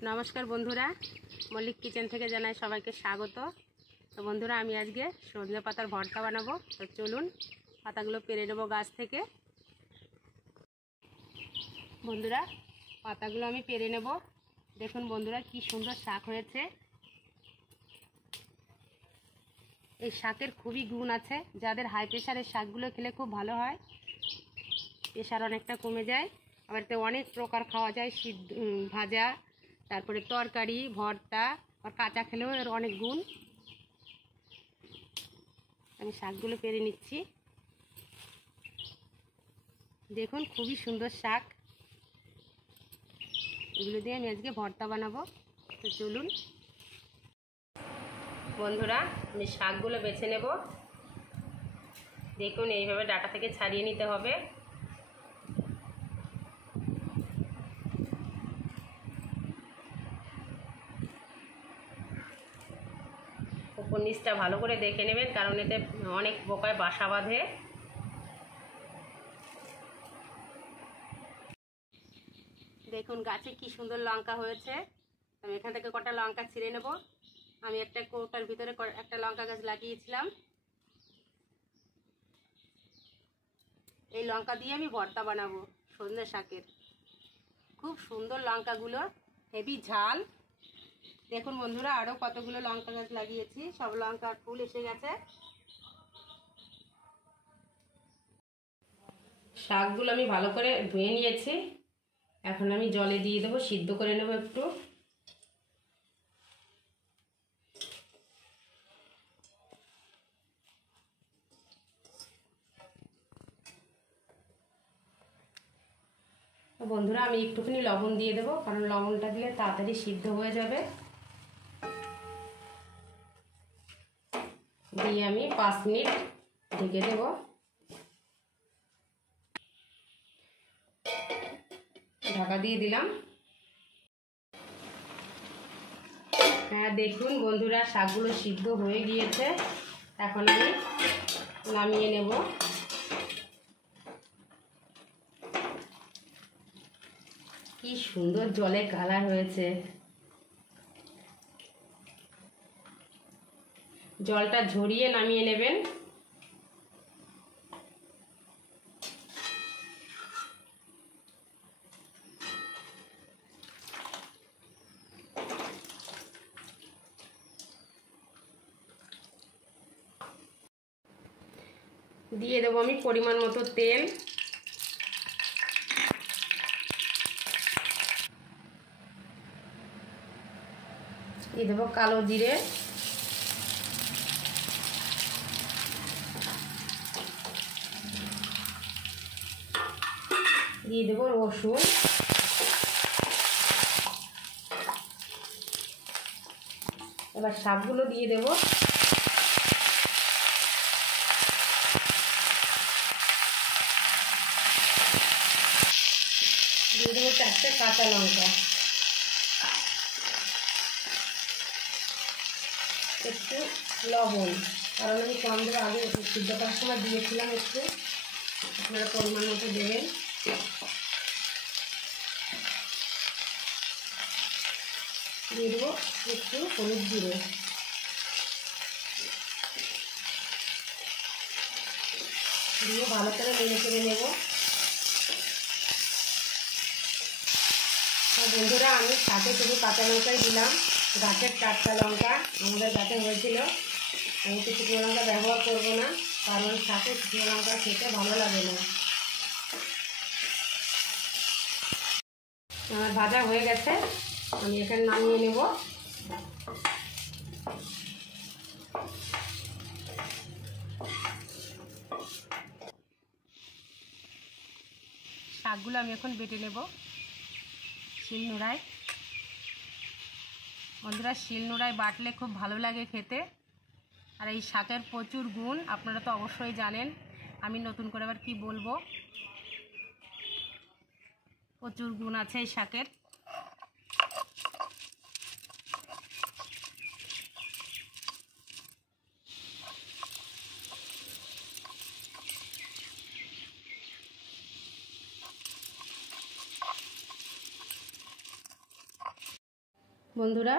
नमस्कार बंधुरा मल्लिक किचेन থেকে জানাই সবাইকে স্বাগত। তো বন্ধুরা আমি আজকে সজনে পাতার ভর্তা বানাবো। তো চলুন পাতাগুলো পেরে নেব গাছ থেকে। বন্ধুরা পাতাগুলো আমি পেরে নেব। দেখুন বন্ধুরা কি সুন্দর শাক হয়েছে। এই শাকের খুবই গুণ আছে, যাদের হাই প্রেশারের শাকগুলো খেলে খুব ভালো হয়, প্রেশার অনেকটা কমে যায়। আবার এতে অনেক প্রকার খাওয়া যায়, সিদ্ধ, ভাজা, তারপরে তরকারি, ভর্তা, আর কাঁচা খেলেও এর অনেক গুণ। আমি শাকগুলো পেরে নিচ্ছি। দেখুন খুবই সুন্দর শাক, এগুলো দিয়ে আমি আজকে ভর্তা বানাবো। তো চলুন বন্ধুরা আমি শাকগুলো বেছে নেব। দেখুন এইভাবে ডাটা থেকে ছাড়িয়ে নিতে হবে। উপর নিচটা ভালো করে দেখে নেবেন, কারণ এতে অনেক পোকায় বাসা বাঁধে। দেখুন গাছে কি সুন্দর লঙ্কা হয়েছে। আমি এখান থেকে কটা লঙ্কা ছিঁড়ে নেব। আমি একটা কৌটার ভিতরে একটা লঙ্কা গাছ লাগিয়েছিলাম। এই লঙ্কা দিয়ে আমি ভর্তা বানাবো সজনে শাকের। খুব সুন্দর লঙ্কাগুলো, হেভি ঝাল। দেখুন বন্ধুরা আরও কতগুলো লঙ্কা গাছ লাগিয়েছি, সব লঙ্কার ফুল এসে গেছে। শাকগুলো আমি ভালো করে ধুয়ে নিয়েছি। এখন আমি জলে দিয়ে দেবো, সিদ্ধ করে নেব একটু। বন্ধুরা আমি একটুখানি লবণ দিয়ে দেবো, কারণ লবণটা দিলে তাড়াতাড়ি সিদ্ধ হয়ে যাবে। দিয়ে আমি 5 মিনিট ঢেকে দেব। ঢাকা দিয়ে দিলাম। হ্যাঁ দেখুন বন্ধুরা শাকগুলো সিদ্ধ হয়ে গিয়েছে। এখন আমি নামিয়ে নেব। কি সুন্দর জলে কালার হয়েছে। জলটা ঝরিয়ে নামিয়ে নেবেন। দিয়ে দেবো আমি পরিমাণ মতো তেল। দিয়ে দেবো কালো জিরে, দিয়ে দেবো রসুন, এবার শাকগুলো দিয়ে দেবো। দিয়ে দেবো 4টে কাঁচা লঙ্কা, একটু লবণ, কারণ আমি কম দেবো, আগে সিদ্ধ করার সময় দিয়েছিলাম একটু, আপনারা পরিমাণ মতো দেবেন। দিয়ে দেবো একটু হলুদ গুঁড়ো, দিয়ে ভালো করে নেড়ে চেড়ে নেব। বন্ধুরা আমি সাথে শুধু কাঁচা লঙ্কাই দিলাম, গাছের টাটকা লঙ্কা আমাদের গাছে হয়েছিল। আমি তো শুকনো লঙ্কা ব্যবহার করবো না, কারণ সাথে শুকনো লঙ্কা খেতে ভালো লাগে না। আমার ভাজা হয়ে গেছে, আমি এখানে নামিয়ে নেব। শাকগুলো আমি এখন বেটে নেব শিলনোড়ায়। বন্ধুরা শিলনোড়ায় বাটলে খুব ভালো লাগে খেতে। আর এই শাকের প্রচুর গুণ, আপনারা তো অবশ্যই জানেন, আমি নতুন করে আবার কি বলবো। প্রচুর গুণ আছে এই শাকের। বন্ধুরা,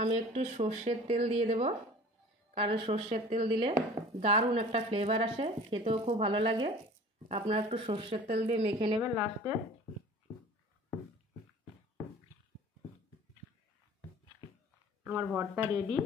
আমি একটু সর্ষের তেল দিয়ে দেব, কারণ সর্ষের তেল দিলে দারুণ একটা ফ্লেভার আসে, খেতেও খুব ভালো লাগে। আপনারা একটু সর্ষের তেল দিয়ে মেখে নেবেন লাস্টে। আমার ভর্তা রেডি।